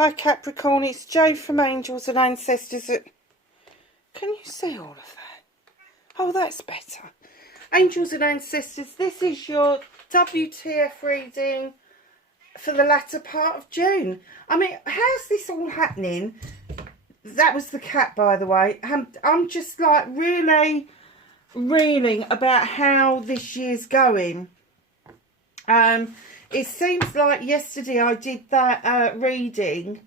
Hi Capricorn, it's Jo from Angels and Ancestors. Can you see all of that? Oh, that's better. Angels and Ancestors, this is your WTF reading for the latter part of June. I mean, how's this all happening? That was the cat, by the way. I'm just like really reeling about how this year's going. It seems like yesterday I did that reading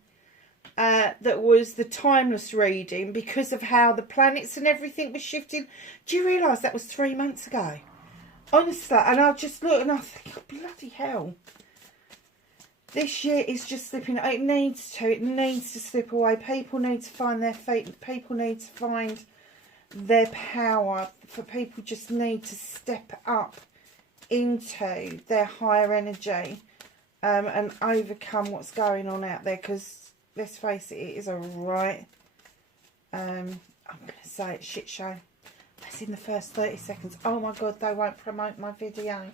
that was the timeless reading because of how the planets and everything was shifting. Do you realise that was 3 months ago? Honestly, and I just look and I think, oh, bloody hell. This year is just slipping. It needs to slip away. People need to find their fate. People need to find their power. For people just need to step up into their higher energy and overcome what's going on out there, because let's face it, it is a right I'm gonna say it, shit show. That's in the first 30 seconds. Oh my god, they won't promote my video.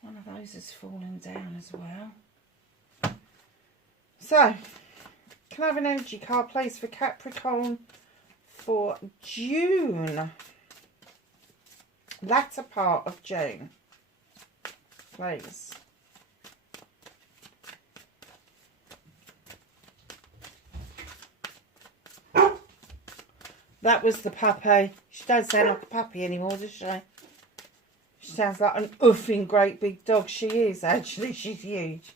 One of those has fallen down as well. So can I have an energy card please for Capricorn for June? Latter part of June, please. That was the puppy. She don't sound like a puppy anymore, does she? She sounds like an uffing great big dog. She is, actually. She's huge.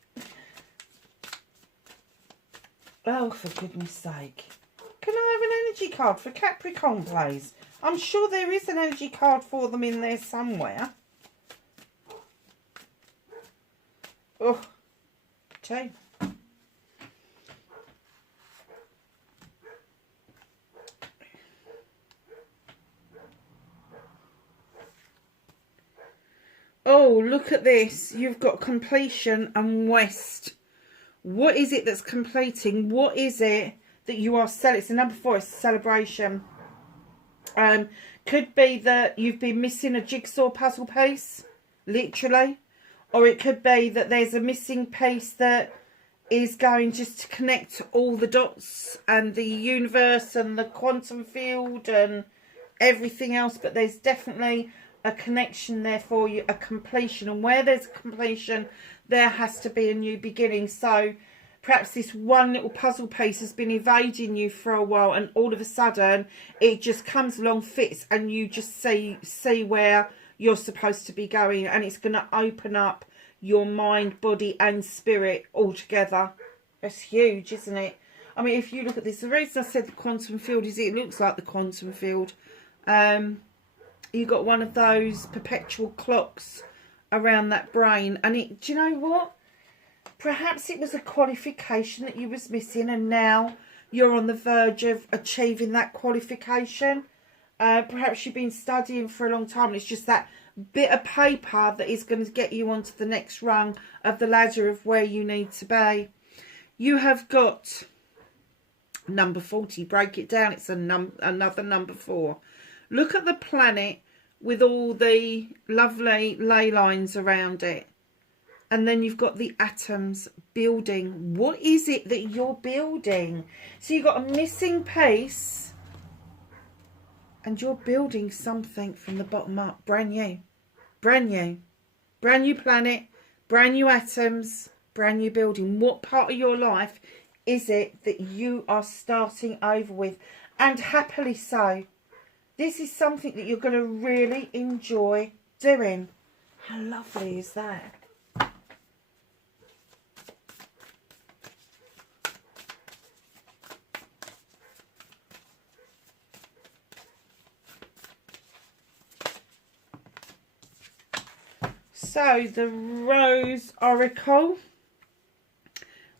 Oh, for goodness sake. Can I have an energy card for Capricorn, please? I'm sure there is an energy card for them in there somewhere. Oh, two. Oh, look at this. You've got completion and West. What is it that's completing? What is it that you are selling? It's a number 4. It's a celebration. Could be that you've been missing a jigsaw puzzle piece, literally. Or it could be that there's a missing piece that is going just to connect all the dots and the universe and the quantum field and everything else. But there's definitely a connection there for you, a completion. And where there's a completion, there has to be a new beginning. So perhaps this one little puzzle piece has been evading you for a while, and all of a sudden it just comes along, fits, and you just see where you're supposed to be going, and it's going to open up your mind, body and spirit all together. That's huge, isn't it? I mean, if you look at this, the reason I said the quantum field is it looks like the quantum field. You've got one of those perpetual clocks around that brain, and it, do you know what? Perhaps it was a qualification that you was missing, and now you're on the verge of achieving that qualification. Perhaps you've been studying for a long time, and it's just that bit of paper that is going to get you onto the next rung of the ladder of where you need to be. You have got number 40. Break it down. It's another number 4. Look at the planet with all the lovely ley lines around it. And then you've got the atoms building. What is it that you're building? So you've got a missing piece, and you're building something from the bottom up. Brand new. Brand new. Brand new planet. Brand new atoms. Brand new building. What part of your life is it that you are starting over with? And happily so. This is something that you're going to really enjoy doing. How lovely is that? So, the Rose Oracle,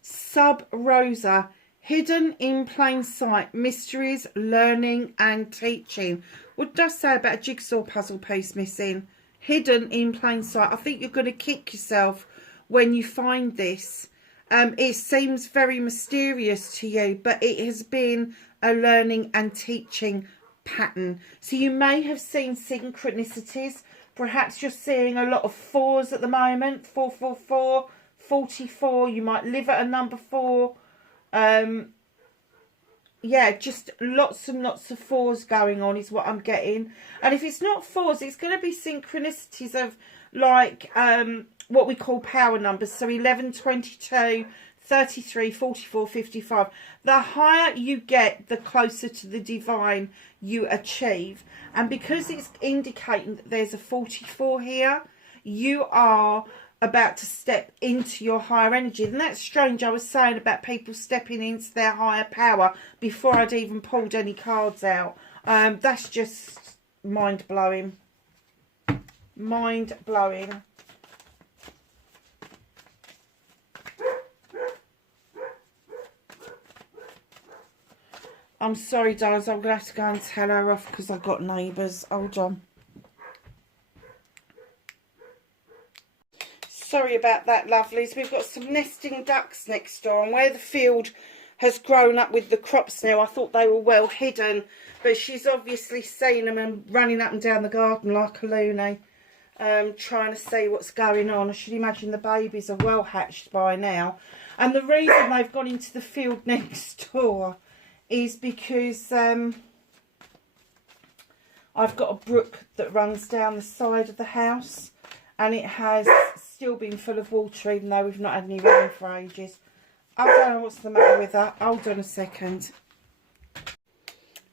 Sub Rosa, hidden in plain sight, mysteries, learning and teaching. What does say about a jigsaw puzzle piece missing? Hidden in plain sight. I think you're going to kick yourself when you find this. It seems very mysterious to you, but it has been a learning and teaching pattern. So you may have seen synchronicities. Perhaps you're seeing a lot of 4's at the moment. 444, 44. You might live at a number 4. Yeah, just lots and lots of 4s going on is what I'm getting. And if it's not 4s, it's going to be synchronicities of like what we call power numbers. So 11, 22, 33, 44, 55. The higher you get, the closer to the divine you achieve. And because it's indicating that there's a 44 here, you are about to step into your higher energy. And that's strange. I was saying about people stepping into their higher power before I'd even pulled any cards out. That's just mind-blowing. Mind-blowing. I'm sorry, darlings. I'm going to have to go and tell her off because I've got neighbours. Hold on. Sorry about that, lovelies. We've got some nesting ducks next door, and where the field has grown up with the crops now, I thought they were well hidden, but she's obviously seen them and running up and down the garden like a loony, trying to see what's going on. I should imagine the babies are well hatched by now. And the reason they've gone into the field next door is because I've got a brook that runs down the side of the house, and it has still been full of water even though we've not had any rain for ages. I don't know what's the matter with her. Hold on a second.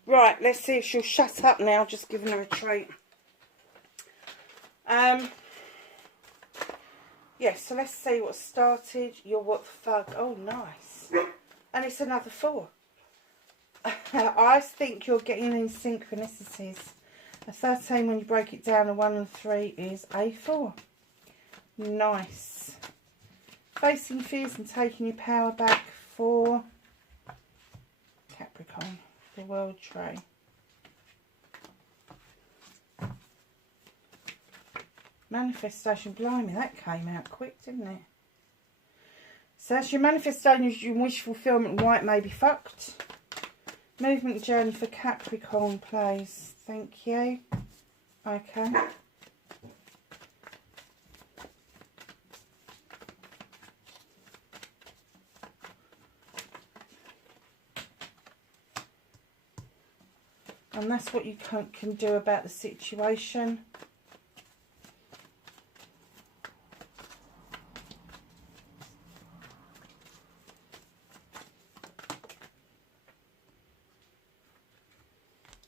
Right, let's see if she'll shut up now. Just giving her a treat. Yeah, so let's see what started. You're what the fuck. Oh, nice. And it's another 4. I think you're getting in synchronicities. A 13, when you break it down, a 1 and 3 is a 4. Nice. Facing fears and taking your power back for Capricorn, the World Tree. Manifestation, blimey, that came out quick, didn't it? So that's your manifestation, your wish fulfillment. White may be fucked. Movement journey for Capricorn, please. Thank you. Okay. And that's what you can do about the situation.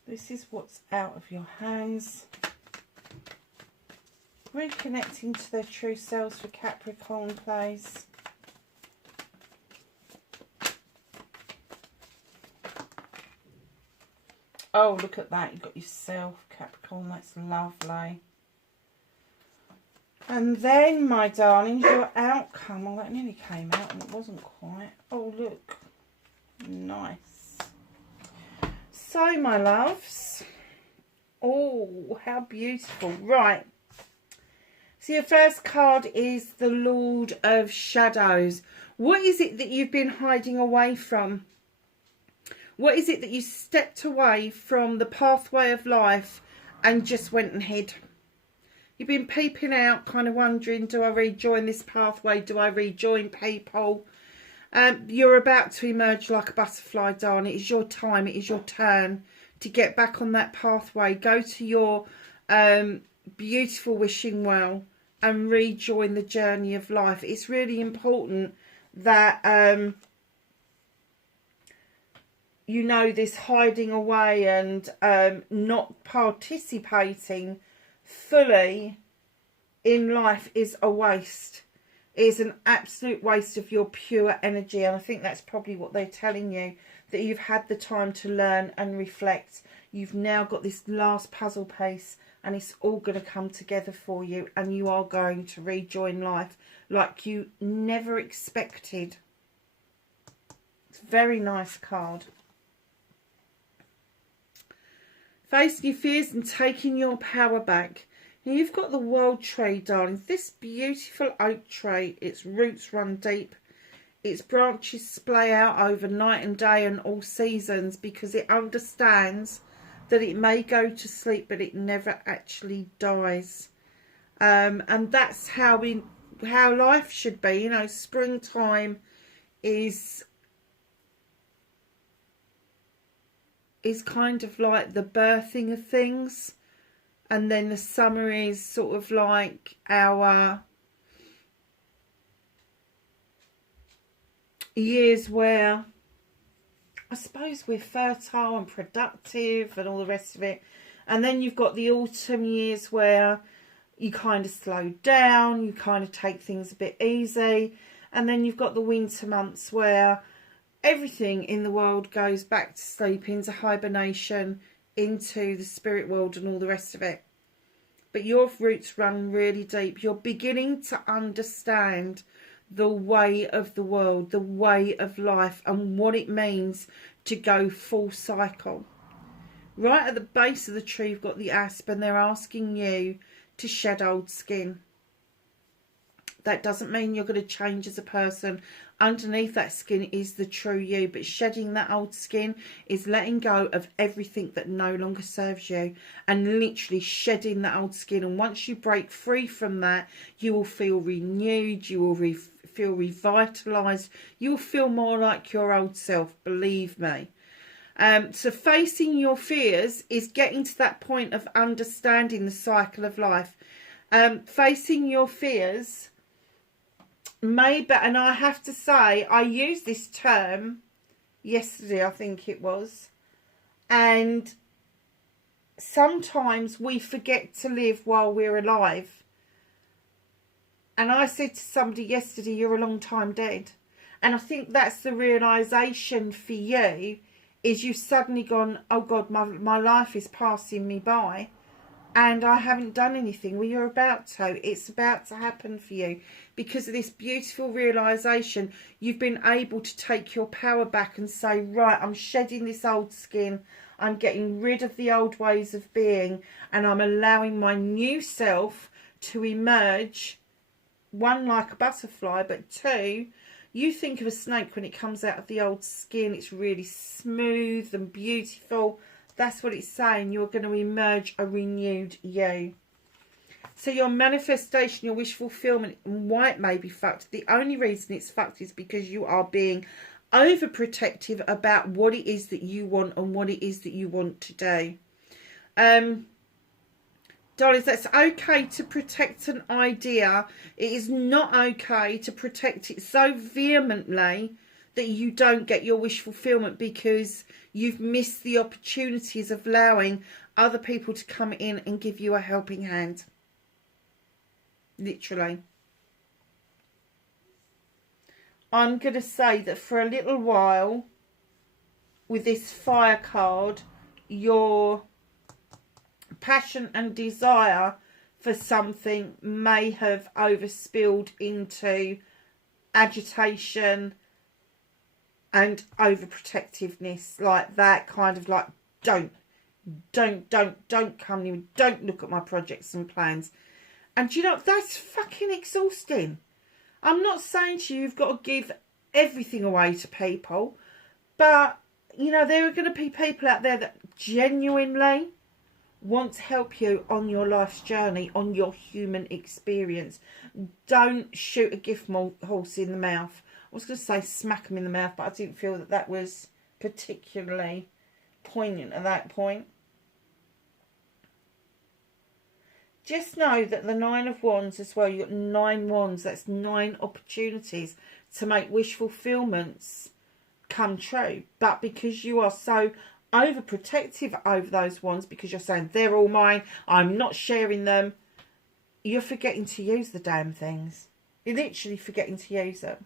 This is what's out of your hands. Reconnecting to their true selves for Capricorn, please. Oh, look at that. You've got yourself, Capricorn. That's lovely. And then, my darlings, your outcome. Well, that nearly came out and it wasn't quite. Oh, look. Nice. So, my loves. Oh, how beautiful. Right. So, your first card is the Lord of Shadows. What is it that you've been hiding away from? What is it that you stepped away from the pathway of life and just went and hid? You've been peeping out, kind of wondering, do I rejoin this pathway? Do I rejoin people? You're about to emerge like a butterfly, darling. It is your time. It is your turn to get back on that pathway. Go to your beautiful wishing well and rejoin the journey of life. It's really important that you know this hiding away and not participating fully in life is a waste. It is an absolute waste of your pure energy, and I think that's probably what they're telling you, that you've had the time to learn and reflect. You've now got this last puzzle piece and it's all going to come together for you, and you are going to rejoin life like you never expected. It's a very nice card. Facing your fears and taking your power back. Now you've got the World Tree, darling. This beautiful oak tree, its roots run deep. Its branches splay out over night and day and all seasons, because it understands that it may go to sleep but it never actually dies. And that's how how life should be. You know, springtime is kind of like the birthing of things, and then the summer is sort of like our years where I suppose we're fertile and productive and all the rest of it. And then you've got the autumn years where you kind of slow down, you kind of take things a bit easy. And then you've got the winter months where everything in the world goes back to sleep, into hibernation, into the spirit world and all the rest of it. But your roots run really deep. You're beginning to understand the way of the world, the way of life, and what it means to go full cycle. Right at the base of the tree, you've got the asp, and they're asking you to shed old skin. That doesn't mean you're going to change as a person. Underneath that skin is the true you, but shedding that old skin is letting go of everything that no longer serves you, and literally shedding that old skin. And once you break free from that, you will feel renewed, you will feel revitalized, you will feel more like your old self, believe me. So facing your fears is getting to that point of understanding the cycle of life. Facing your fears, maybe, and I have to say, I used this term yesterday, I think it was, and sometimes we forget to live while we're alive. And I said to somebody yesterday, you're a long time dead. And I think that's the realisation for you, is you've suddenly gone, oh God, my life is passing me by and I haven't done anything. Well, you're about to. It's about to happen for you. Because of this beautiful realisation, you've been able to take your power back and say, right, I'm shedding this old skin. I'm getting rid of the old ways of being, and I'm allowing my new self to emerge. One, like a butterfly, but two, you think of a snake when it comes out of the old skin, it's really smooth and beautiful. That's what it's saying. You're going to emerge a renewed you. So your manifestation, your wish fulfillment, and why it may be fucked, the only reason it's fucked is because you are being overprotective about what it is that you want and what it is that you want to do. Darlings, that's okay to protect an idea. It is not okay to protect it so vehemently that you don't get your wish fulfillment because you've missed the opportunities of allowing other people to come in and give you a helping hand. Literally. I'm going to say that for a little while, with this fire card, your passion and desire for something may have overspilled into agitation and overprotectiveness, like that kind of like, don't come near me, don't look at my projects and plans. And you know, that's fucking exhausting. I'm not saying to you you've got to give everything away to people, but you know, there are going to be people out there that genuinely want to help you on your life's journey, on your human experience. Don't shoot a gift horse in the mouth. I was going to say smack them in the mouth, but I didn't feel that that was particularly poignant at that point. Just know that the 9 of Wands as well, you've got 9 wands. That's 9 opportunities to make wish fulfillments come true. But because you are so overprotective over those wands, because you're saying they're all mine, I'm not sharing them, you're forgetting to use the damn things. You're literally forgetting to use them.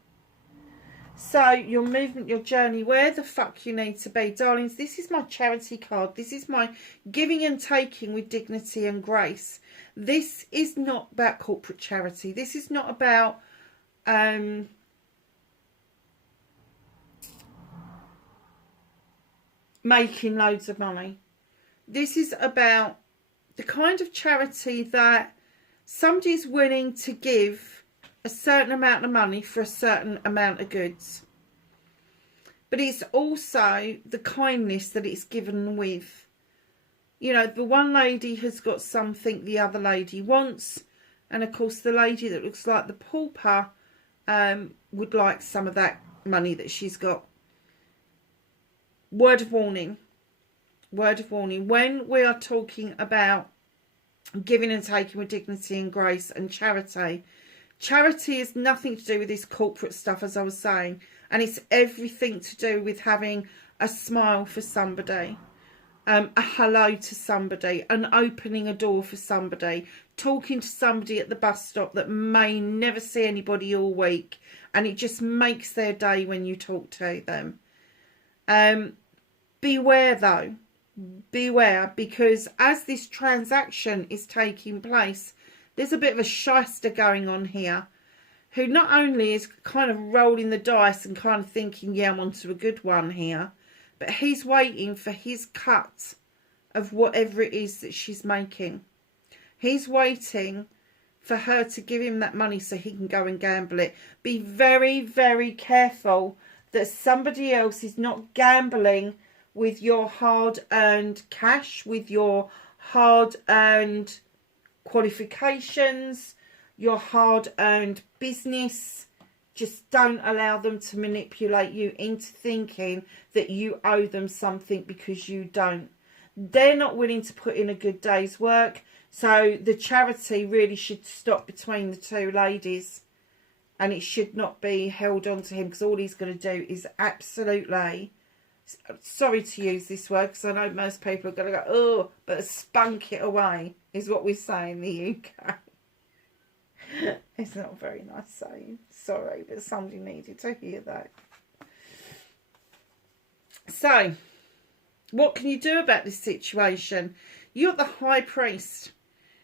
So your movement, your journey, where the fuck you need to be. Darlings, this is my charity card. This is my giving and taking with dignity and grace. This is not about corporate charity. This is not about making loads of money. This is about the kind of charity that somebody's willing to give a certain amount of money for a certain amount of goods. But it's also the kindness that it's given with. You know, the one lady has got something the other lady wants. And of course the lady that looks like the pauper would like some of that money that she's got. Word of warning. Word of warning. When we are talking about giving and taking with dignity and grace and charity, charity is nothing to do with this corporate stuff, as I was saying. And it's everything to do with having a smile for somebody, a hello to somebody, an opening a door for somebody, talking to somebody at the bus stop that may never see anybody all week, and it just makes their day when you talk to them. Beware though, beware, because as this transaction is taking place, there's a bit of a shyster going on here, who not only is kind of rolling the dice and kind of thinking, yeah, I'm onto a good one here, but he's waiting for his cut of whatever it is that she's making. He's waiting for her to give him that money so he can go and gamble it. Be very, very careful that somebody else is not gambling with your hard-earned cash, with your hard-earned qualifications, your hard-earned business. Just don't allow them to manipulate you into thinking that you owe them something, because you don't. They're not willing to put in a good day's work. So the charity really should stop between the two ladies. And it should not be held on to him, because all he's going to do is absolutely, sorry to use this word because I know most people are going to go, oh, but spunk it away is what we say in the UK. It's not a very nice saying. Sorry, but somebody needed to hear that. So, what can you do about this situation? You're the high priest.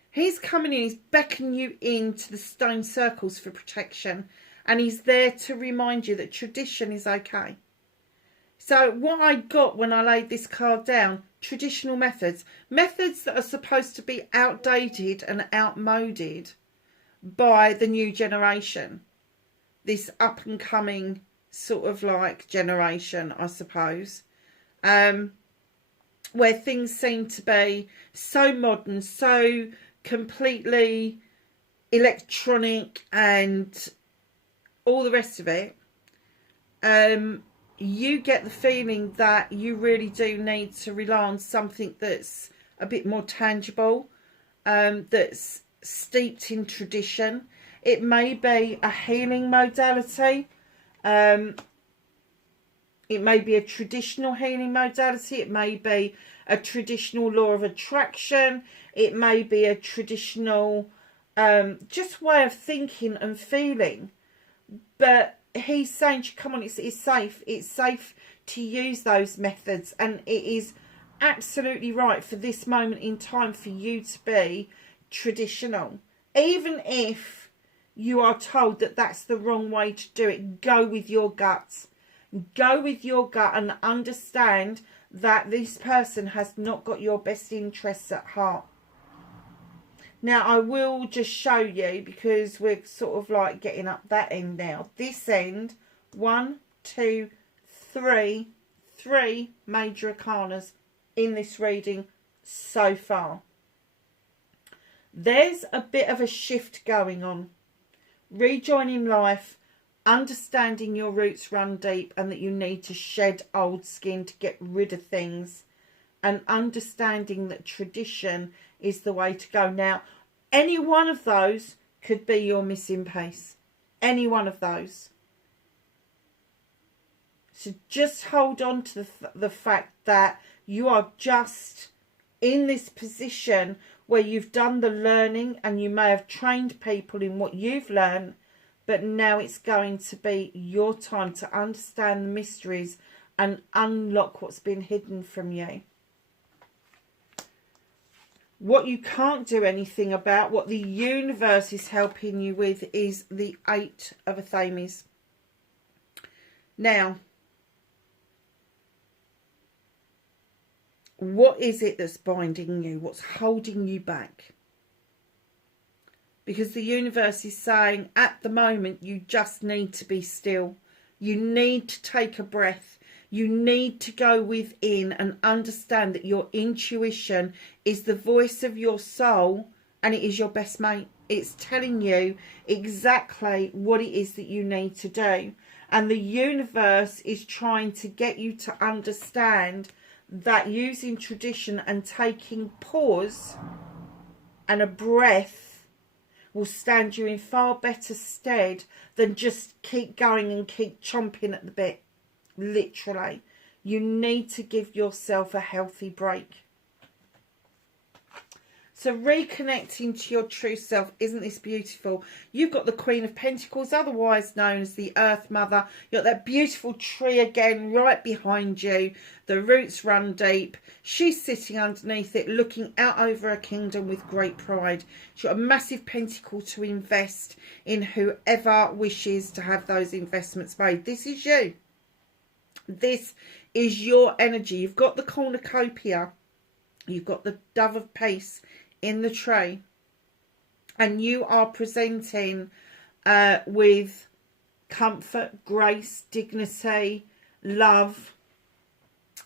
He's coming in, he's beckoning you into the stone circles for protection. And he's there to remind you that tradition is okay. So what I got when I laid this card down, traditional methods. Methods that are supposed to be outdated and outmoded by the new generation. This up and coming sort of like generation, I suppose. Where things seem to be so modern, so completely electronic and all the rest of it. You get the feeling that you really do need to rely on something that's a bit more tangible, that's steeped in tradition. It may be a healing modality. It may be a traditional healing modality. It may be a traditional law of attraction. It may be a traditional just way of thinking and feeling. But he's saying, come on, it's safe. It's safe to use those methods. And it is absolutely right for this moment in time for you to be traditional. Even if you are told that that's the wrong way to do it, go with your gut. Go with your gut and understand that this person has not got your best interests at heart. Now, I will just show you, because we're sort of like getting up that end now. This end, 1, 2, 3, 3 major arcanas in this reading so far. There's a bit of a shift going on. Rejoining life, understanding your roots run deep and that you need to shed old skin to get rid of things, and understanding that tradition is the way to go. Now, any one of those could be your missing piece. Any one of those. So just hold on to the fact that you are just in this position where you've done the learning and you may have trained people in what you've learned, but now it's going to be your time to understand the mysteries and unlock what's been hidden from you. What you can't do anything about, what the universe is helping you with, is the 8 of Athames. Now, what is it that's binding you? What's holding you back? Because the universe is saying at the moment you just need to be still. You need to take a breath. You need to go within and understand that your intuition is the voice of your soul and it is your best mate. It's telling you exactly what it is that you need to do. And the universe is trying to get you to understand that using tradition and taking pause and a breath will stand you in far better stead than just keep going and keep chomping at the bit. Literally. You need to give yourself a healthy break. So reconnecting to your true self, isn't this beautiful? You've got the Queen of Pentacles, otherwise known as the Earth Mother. You've got that beautiful tree again right behind you. The roots run deep. She's sitting underneath it, looking out over her kingdom with great pride. She's got a massive pentacle to invest in whoever wishes to have those investments made. This is you. This is your energy. You've got the cornucopia. You've got the dove of peace in the tray, and you are presenting with comfort, grace, dignity, love,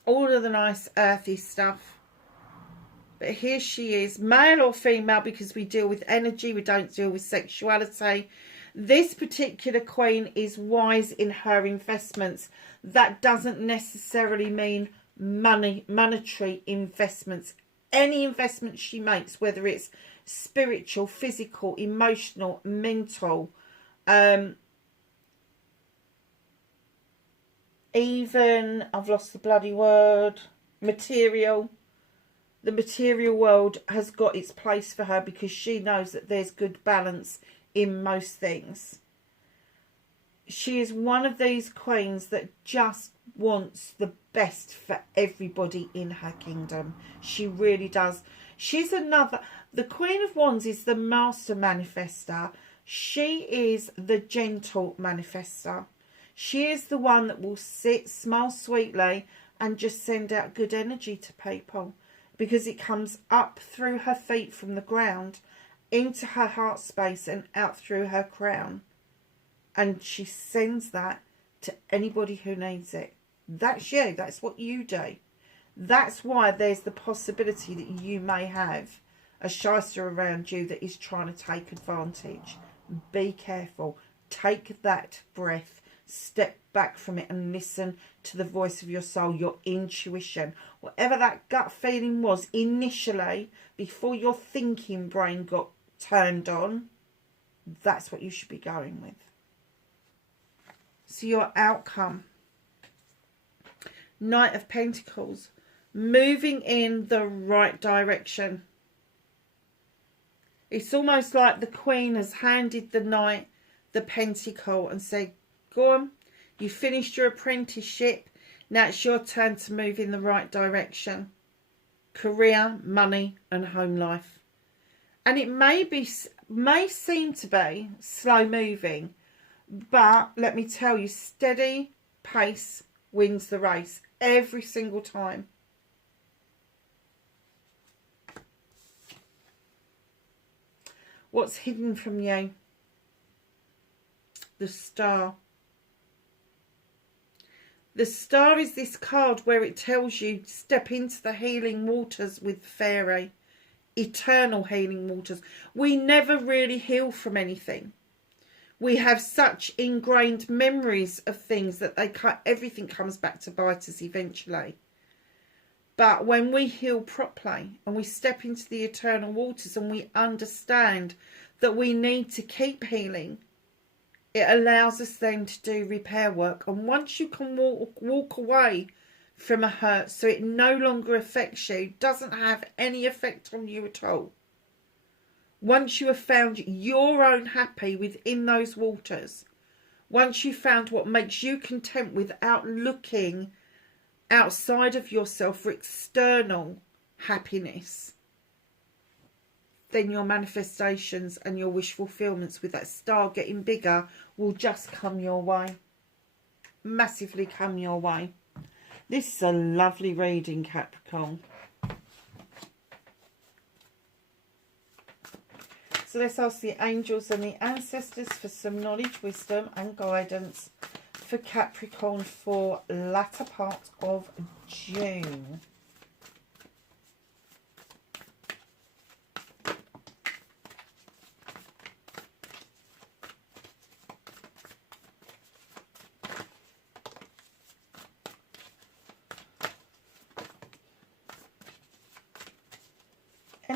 all of the nice earthy stuff. But here she is, male or female, because we deal with energy, we don't deal with sexuality. This particular queen is wise in her investments. That doesn't necessarily mean monetary investments. Any investment she makes, whether it's spiritual, physical, emotional, mental, even, I've lost the bloody word, material. The material world has got its place for her because she knows that there's good balance in most things. She is one of these queens that just wants the best for everybody in her kingdom. She really does. She's another, the Queen of Wands is the master manifester. She is the gentle manifester. She is the one that will sit, smile sweetly, and just send out good energy to people, because it comes up through her feet from the ground into her heart space and out through her crown. And she sends that to anybody who needs it. That's you. That's what you do. That's why there's the possibility that you may have a shyster around you that is trying to take advantage. Be careful. Take that breath. Step back from it and listen to the voice of your soul, your intuition. Whatever that gut feeling was initially, before your thinking brain got turned on, that's what you should be going with. So your outcome, Knight of Pentacles, moving in the right direction. It's almost like the Queen has handed the Knight the Pentacle and said, go on, you finished your apprenticeship, now it's your turn to move in the right direction. Career, money and home life. And it may seem to be slow moving, but let me tell you, steady pace wins the race every single time. What's hidden from you? The Star. The Star is this card where it tells you step into the healing waters with Fairy. Eternal healing waters. We never really heal from anything. We have such ingrained memories of things that everything comes back to bite us eventually. But when we heal properly and we step into the eternal waters and we understand that we need to keep healing, it allows us then to do repair work. And once you can walk away from a hurt so it no longer affects you, doesn't have any effect on you at all. Once you have found your own happy within those waters, once you've found what makes you content without looking outside of yourself for external happiness, then your manifestations and your wish fulfillments with that star getting bigger will just come your way. Massively come your way. This is a lovely reading, Capricorn. So let's ask the angels and the ancestors for some knowledge, wisdom and guidance for Capricorn for latter part of June.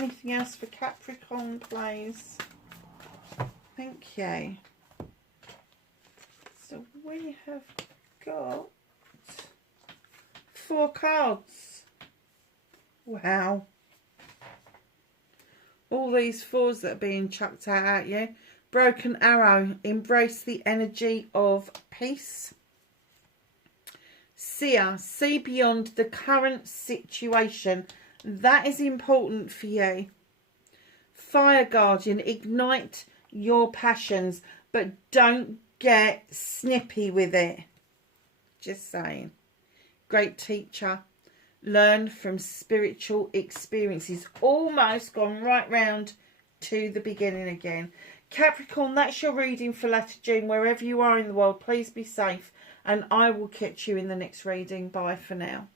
anything else for Capricorn, please? Thank you. So we have got 4 cards. Wow. All these 4s that are being chucked out at you. Broken arrow. Embrace the energy of peace. Seer. See beyond the current situation. That is important for you. Fire guardian. Ignite your passions, but don't get snippy with it. Just saying. Great teacher. Learn from spiritual experiences. Almost gone right round to the beginning again. Capricorn, that's your reading for latter June. Wherever you are in the world, please be safe. And I will catch you in the next reading. Bye for now.